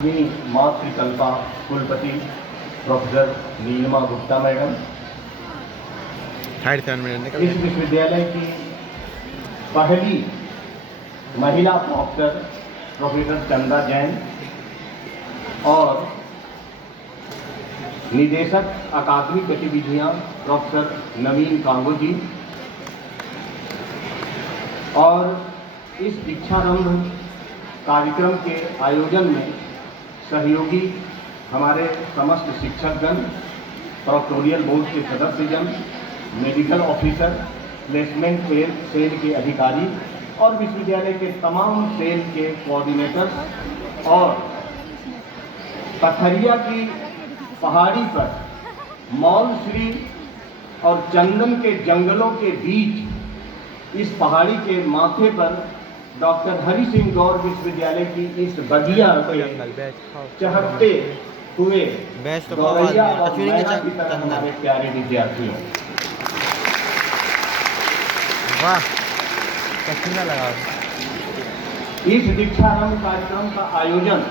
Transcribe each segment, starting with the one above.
मातृकल्पा कुलपति professor Nilima Gupta madam, इस विश्वविद्यालय की पहली महिला प्रोफेसर प्रोफेसर चंदा जैन और निदेशक अकादमिक गतिविधियां प्रोफेसर नवीन कांगो जी, और इस दीक्षारंभ कार्यक्रम के आयोजन में सहयोगी हमारे समस्त शिक्षकगण, प्रोक्टोरियल बोर्ड के सदस्यजन, मेडिकल ऑफिसर, प्लेसमेंट सेल के अधिकारी और विश्वविद्यालय के तमाम सेल के कोऑर्डिनेटर्स, और पथरिया की पहाड़ी पर मौलश्री और चंदन के जंगलों के बीच इस पहाड़ी के माथे पर डॉक्टर हरि सिंह गौर विश्वविद्यालय की इस बगिया पे चहकते हुए गौरैया और मैना की तरह हमारे प्यारे विद्यार्थियों, वाह कितना लगा। इस दीक्षारंभ कार्यक्रम का आयोजन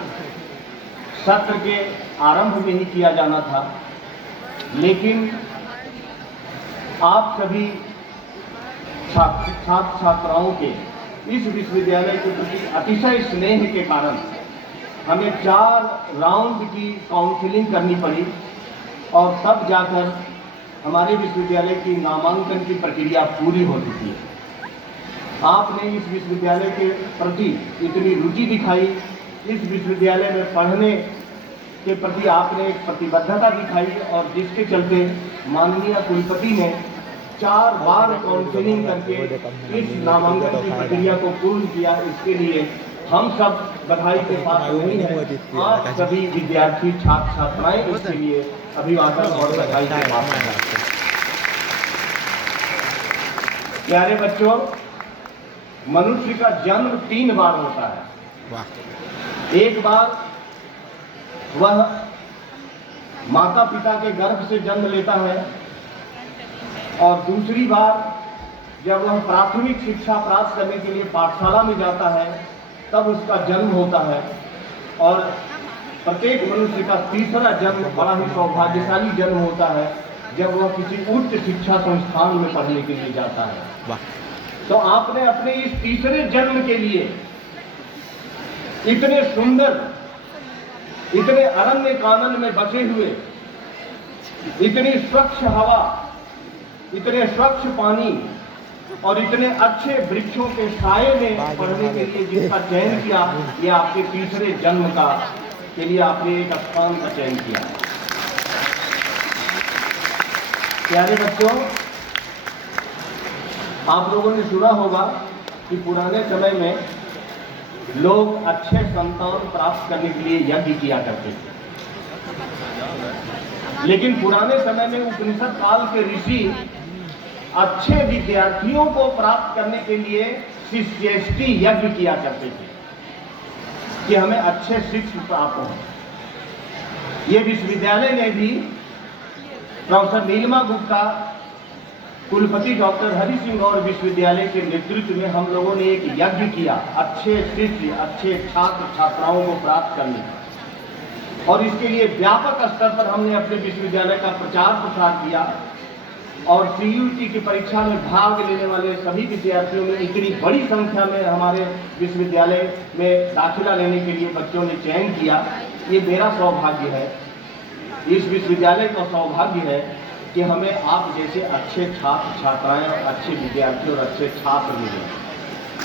सत्र के आरंभ में ही किया जाना था, लेकिन आप सभी छात्र छात्राओं के इस विश्वविद्यालय के प्रति अतिशय स्नेह के कारण हमें 4 राउंड की काउंसलिंग करनी पड़ी, और तब जाकर हमारे विश्वविद्यालय की नामांकन की प्रक्रिया पूरी हो चुकी है। आपने इस विश्वविद्यालय के प्रति इतनी रुचि दिखाई, इस विश्वविद्यालय में पढ़ने के प्रति आपने एक प्रतिबद्धता दिखाई, और जिसके चलते माननीय कुलपति ने 4 बार काउंसलिंग करके इस नामांकन की प्रक्रिया को पूर्ण किया। इसके लिए हम सब बधाई के पात्र नहीं हैं। आप सभी विद्यार्थी छात्र छात्राएं इसके लिए अभिवादन और बधाई के पात्र हैं। प्यारे बच्चों, मनुष्य का जन्म 3 बार होता है। एक बार वह माता पिता के गर्भ से जन्म लेता है, और दूसरी बार जब वह प्राथमिक शिक्षा प्राप्त करने के लिए पाठशाला में जाता है तब उसका जन्म होता है, और प्रत्येक मनुष्य का तीसरा जन्म बड़ा ही सौभाग्यशाली जन्म होता है जब वह किसी उच्च शिक्षा संस्थान में पढ़ने के लिए जाता है। तो आपने अपने इस तीसरे जन्म के लिए इतने सुंदर, इतने अरण्य कानन में बसे हुए, इतनी स्वच्छ हवा, इतने स्वच्छ पानी और इतने अच्छे वृक्षों के साये में पढ़ने के लिए जिसका चयन किया, ये आपके तीसरे जन्म का के लिए आपने एक स्थान का चयन किया। प्यारे बच्चों, आप लोगों ने सुना होगा कि पुराने समय में लोग अच्छे संतान प्राप्त करने के लिए यज्ञ किया करते थे, लेकिन पुराने समय में उपनिषद काल के ऋषि अच्छे विद्यार्थियों को प्राप्त करने के लिए शिष्येष्टि यज्ञ किया करते थे कि हमें अच्छे शिष्य प्राप्त हो। ये विश्वविद्यालय ने भी प्रोफेसर नीलिमा गुप्ता कुलपति डॉक्टर हरि सिंह गौर विश्वविद्यालय के नेतृत्व में हम लोगों ने एक यज्ञ किया अच्छे शिष्य, अच्छे छात्र छात्राओं को प्राप्त करने का, और इसके लिए व्यापक स्तर पर हमने अपने विश्वविद्यालय का प्रचार प्रसार किया, और CUET की परीक्षा में भाग लेने वाले सभी विद्यार्थियों में इतनी बड़ी संख्या में हमारे विश्वविद्यालय में दाखिला लेने के लिए बच्चों ने चयन किया। ये मेरा सौभाग्य है, इस विश्वविद्यालय का सौभाग्य है कि हमें आप जैसे अच्छे छात्र छात्राएं, अच्छे विद्यार्थी और अच्छे छात्र मिले।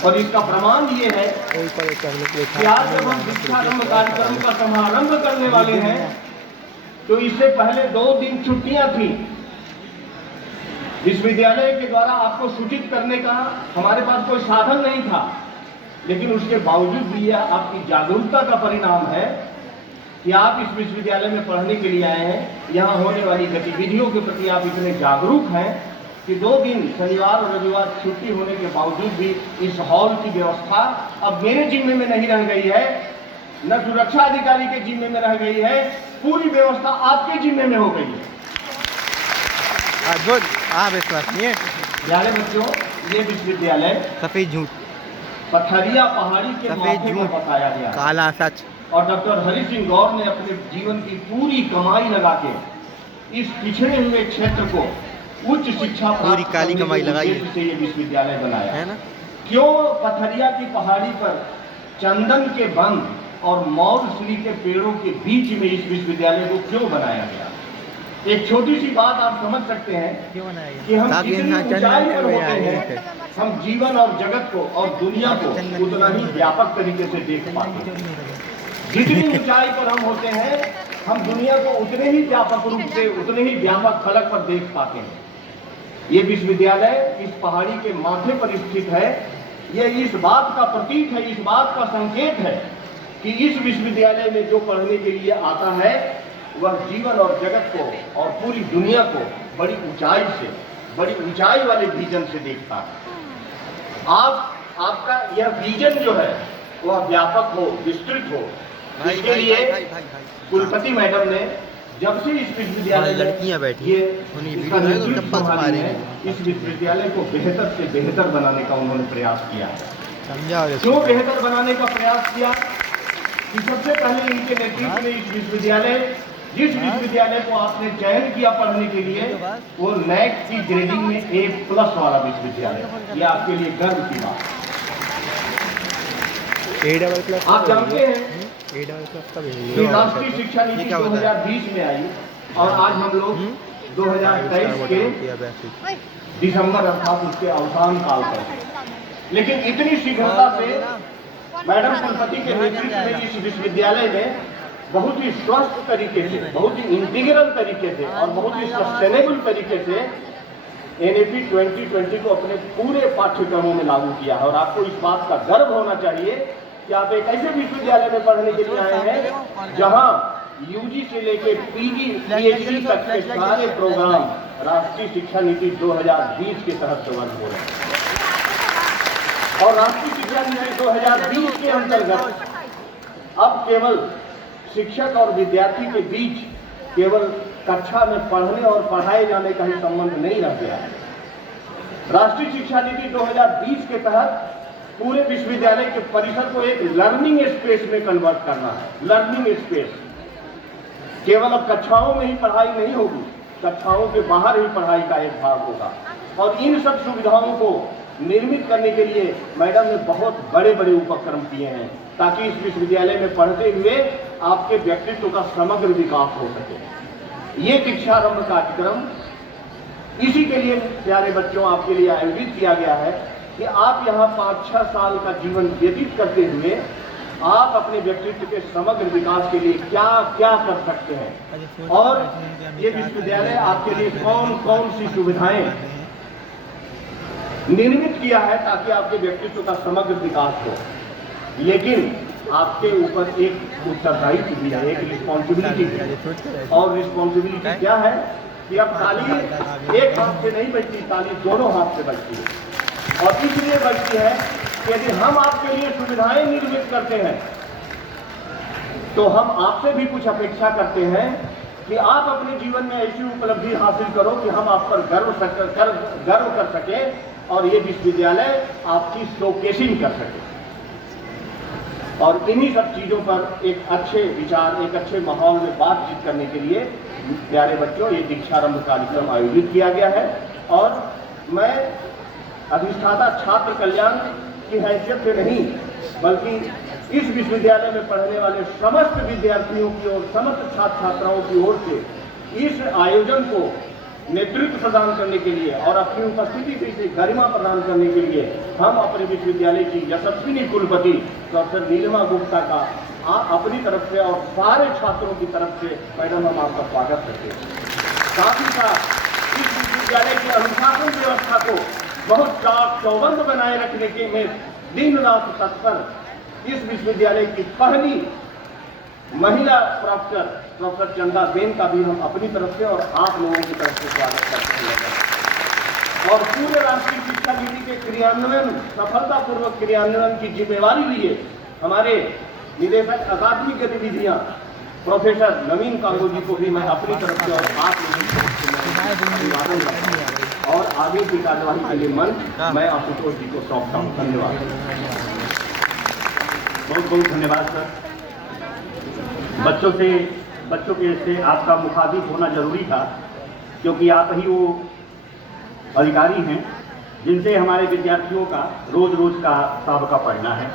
और इसका प्रमाण ये है कि आज जब हम दीक्षारंभ कार्यक्रम का समारंभ करने वाले हैं, तो इससे पहले 2 दिन छुट्टियां थी। विश्वविद्यालय के द्वारा आपको सूचित करने का हमारे पास कोई साधन नहीं था, लेकिन उसके बावजूद भी यह आपकी जागरूकता का परिणाम है कि आप इस विश्वविद्यालय में पढ़ने के लिए आए हैं। यहाँ होने वाली गतिविधियों के प्रति आप इतने जागरूक हैं कि 2 दिन शनिवार और रविवार छुट्टी होने के बावजूद भी इस हॉल की व्यवस्था अब मेरे जिम्मे में नहीं रह गई है, न सुरक्षा अधिकारी के जिम्मे में रह गई है, पूरी व्यवस्था आपके जिम्मे में हो गई है। गुड, विश्वास नहीं है। प्यारे बच्चों, ये विश्वविद्यालय सफेद झूठ पथरिया पहाड़ी के माथे पर बताया गया, काला सच। और डॉक्टर हरि सिंह गौर ने अपने जीवन की पूरी कमाई लगा के इस पिछड़े हुए क्षेत्र को उच्च शिक्षा पूरी काली कमाई लगाई से ये विश्वविद्यालय बनाया है ना। क्यों पथरिया की पहाड़ी पर चंदन के वन और मौलश्री के पेड़ों के बीच में इस विश्वविद्यालय को क्यों बनाया गया? एक छोटी सी बात आप समझ सकते हैं क्यों बनाया कि हम ताकि जितनी यहाँ चंदन ऊंचाई के पर हुए होते आगे हैं थे। हम जीवन और जगत को और दुनिया को उतना ही व्यापक तरीके से देख पाते हैं। जितनी ऊंचाई पर हम होते हैं हम दुनिया को उतने ही व्यापक रूप से उतने ही व्यापक फलक पर देख पाते हैं। ये विश्वविद्यालय इस पहाड़ी के माथे पर स्थित है। ये इस बात का प्रतीक है, इस बात का संकेत है कि इस विश्वविद्यालय में जो पढ़ने के लिए आता है वह जीवन और जगत को और पूरी दुनिया को बड़ी ऊंचाई वाले विजन से देखता है। आपका यह विजन जो है वह व्यापक हो, विस्तृत हो, इसके लिए कुलपति मैडम ने जब से इस विश्वविद्यालय लड़कियां बैठी ये उन्हीं इसका वीडियो नेतृत्व चप्पल से संभाली है, मारेंगे। इस विश्वविद्यालय को बेहतर से बेहतर बनाने का उन्होंने प्रयास किया है। समझाओ क्यों बेहतर बनाने का प्रयास किया कि सबसे पहले इनके नेतृत्व में इस विश्वविद्यालय जिस विश्वविद्यालय को आपने चयन किया पढ़ने के लिए वो नैक की ग्रेडिंग में A+ वाला विश्वविद्यालय, ये आपके लिए गर्व की बात। A++ आप जानते हैं A++ का भी कि राष्ट्रीय शिक्षा नीति 2020 में आई और आज हम लोग 2023 के दिसंबर अर्थात उसके अवसान काल पर हैं। लेकिन इतनी शीघ्रता से मैडम कुलपति के नेतृत्व में इस विश्वविद्यालय में बहुत ही स्वस्थ तरीके से, बहुत ही इंटीग्रल तरीके से और बहुत ही सस्टेनेबल तरीके से NAP 2020 को अपने पूरे पाठ्यक्रमों में लागू किया है। और आपको इस बात का गर्व होना चाहिए कि आप एक ऐसे विश्वविद्यालय में पढ़ने के लिए आए हैं जहां UG से लेकर PG PhD तक के सारे प्रोग्राम राष्ट्रीय शिक्षा नीति 2020 के तहत संबद्ध हो रहे हैं। और राष्ट्रीय शिक्षा नीति 2020 के अंतर्गत अब केवल शिक्षक और विद्यार्थी के बीच केवल कक्षा में पढ़ने और पढ़ाए जाने का ही संबंध नहीं रह गया है। राष्ट्रीय शिक्षा नीति 2020 के तहत पूरे विश्वविद्यालय के परिसर को एक लर्निंग स्पेस में कन्वर्ट करना है। लर्निंग स्पेस केवल अब कक्षाओं में ही पढ़ाई नहीं होगी, कक्षाओं के बाहर ही पढ़ाई का एक भाग होगा। और इन सब सुविधाओं को निर्मित करने के लिए मैडम ने बहुत बड़े बड़े उपक्रम किए हैं ताकि इस विश्वविद्यालय में पढ़ते हुए आपके व्यक्तित्व का समग्र विकास हो सके। ये दीक्षारंभ कार्यक्रम इसी के लिए प्यारे बच्चों आपके लिए आयोजित किया गया है कि आप यहाँ 5-6 साल का जीवन व्यतीत करते हुए आप अपने व्यक्तित्व के समग्र विकास के लिए क्या क्या कर सकते हैं और ये विश्वविद्यालय आपके लिए कौन कौन सी सुविधाएं निर्मित किया है ताकि आपके व्यक्तित्व का समग्र विकास हो। लेकिन आपके ऊपर एक उत्तरदायित्व भी है, एक रिस्पॉन्सिबिलिटी है। और रिस्पॉन्सिबिलिटी क्या है कि अब ताली एक हाथ से नहीं बजती, ताली दोनों हाथ से बजती है। और इसलिए बजती है कि यदि हम आपके लिए सुविधाएं निर्मित करते हैं तो हम आपसे भी कुछ अपेक्षा करते हैं कि आप अपने जीवन में ऐसी उपलब्धि हासिल करो कि हम आप पर गर्व कर सकें और ये विश्वविद्यालय आपकी शोकेसिंग कर सके। और इन्हीं सब चीज़ों पर एक अच्छे विचार, एक अच्छे माहौल में बातचीत करने के लिए प्यारे बच्चों ये दीक्षारंभ कार्यक्रम आयोजित किया गया है। और मैं अधिष्ठाता छात्र कल्याण की हैसियत से नहीं बल्कि इस विश्वविद्यालय में पढ़ने वाले समस्त विद्यार्थियों की और समस्त छात्र छात्राओं की ओर से इस आयोजन को नेतृत्व प्रदान करने के लिए और अपनी उपस्थिति से इसे गरिमा प्रदान करने के लिए हम अपने विश्वविद्यालय की यशस्विनी कुलपति डॉक्टर नीलिमा गुप्ता का अपनी तरफ से और सारे छात्रों की तरफ से मैडम हम आपका स्वागत करते हैं। साथ ही साथ इस विश्वविद्यालय की अनुशासन व्यवस्था को बहुत चाक चौबंद बनाए रखने के में दिन रात तत्पर इस विश्वविद्यालय की पहली महिला प्रोफेसर चंदा बेन का भी हम अपनी तरफ से और आप लोगों की तरफ से स्वागत करते हैं। और पूरे राष्ट्रीय शिक्षा नीति के क्रियान्वयन, सफलतापूर्वक क्रियान्वयन की जिम्मेवारी लिए हमारे निदेशक अकादमिक गतिविधियां प्रोफेसर नवीन कांगो जी को भी मैं अपनी तरफ से और आप लोगों की तरफ से अभिवादन करता हूं। और आगे की कार्यवाही के लिए मंच मैं आशुतोष जी को सौंपता हूँ। धन्यवाद, बहुत बहुत धन्यवाद सर। बच्चों के से आपका मुखातिब होना जरूरी था, क्योंकि आप ही वो अधिकारी हैं जिनसे हमारे विद्यार्थियों का रोज रोज का सबका पढ़ना है।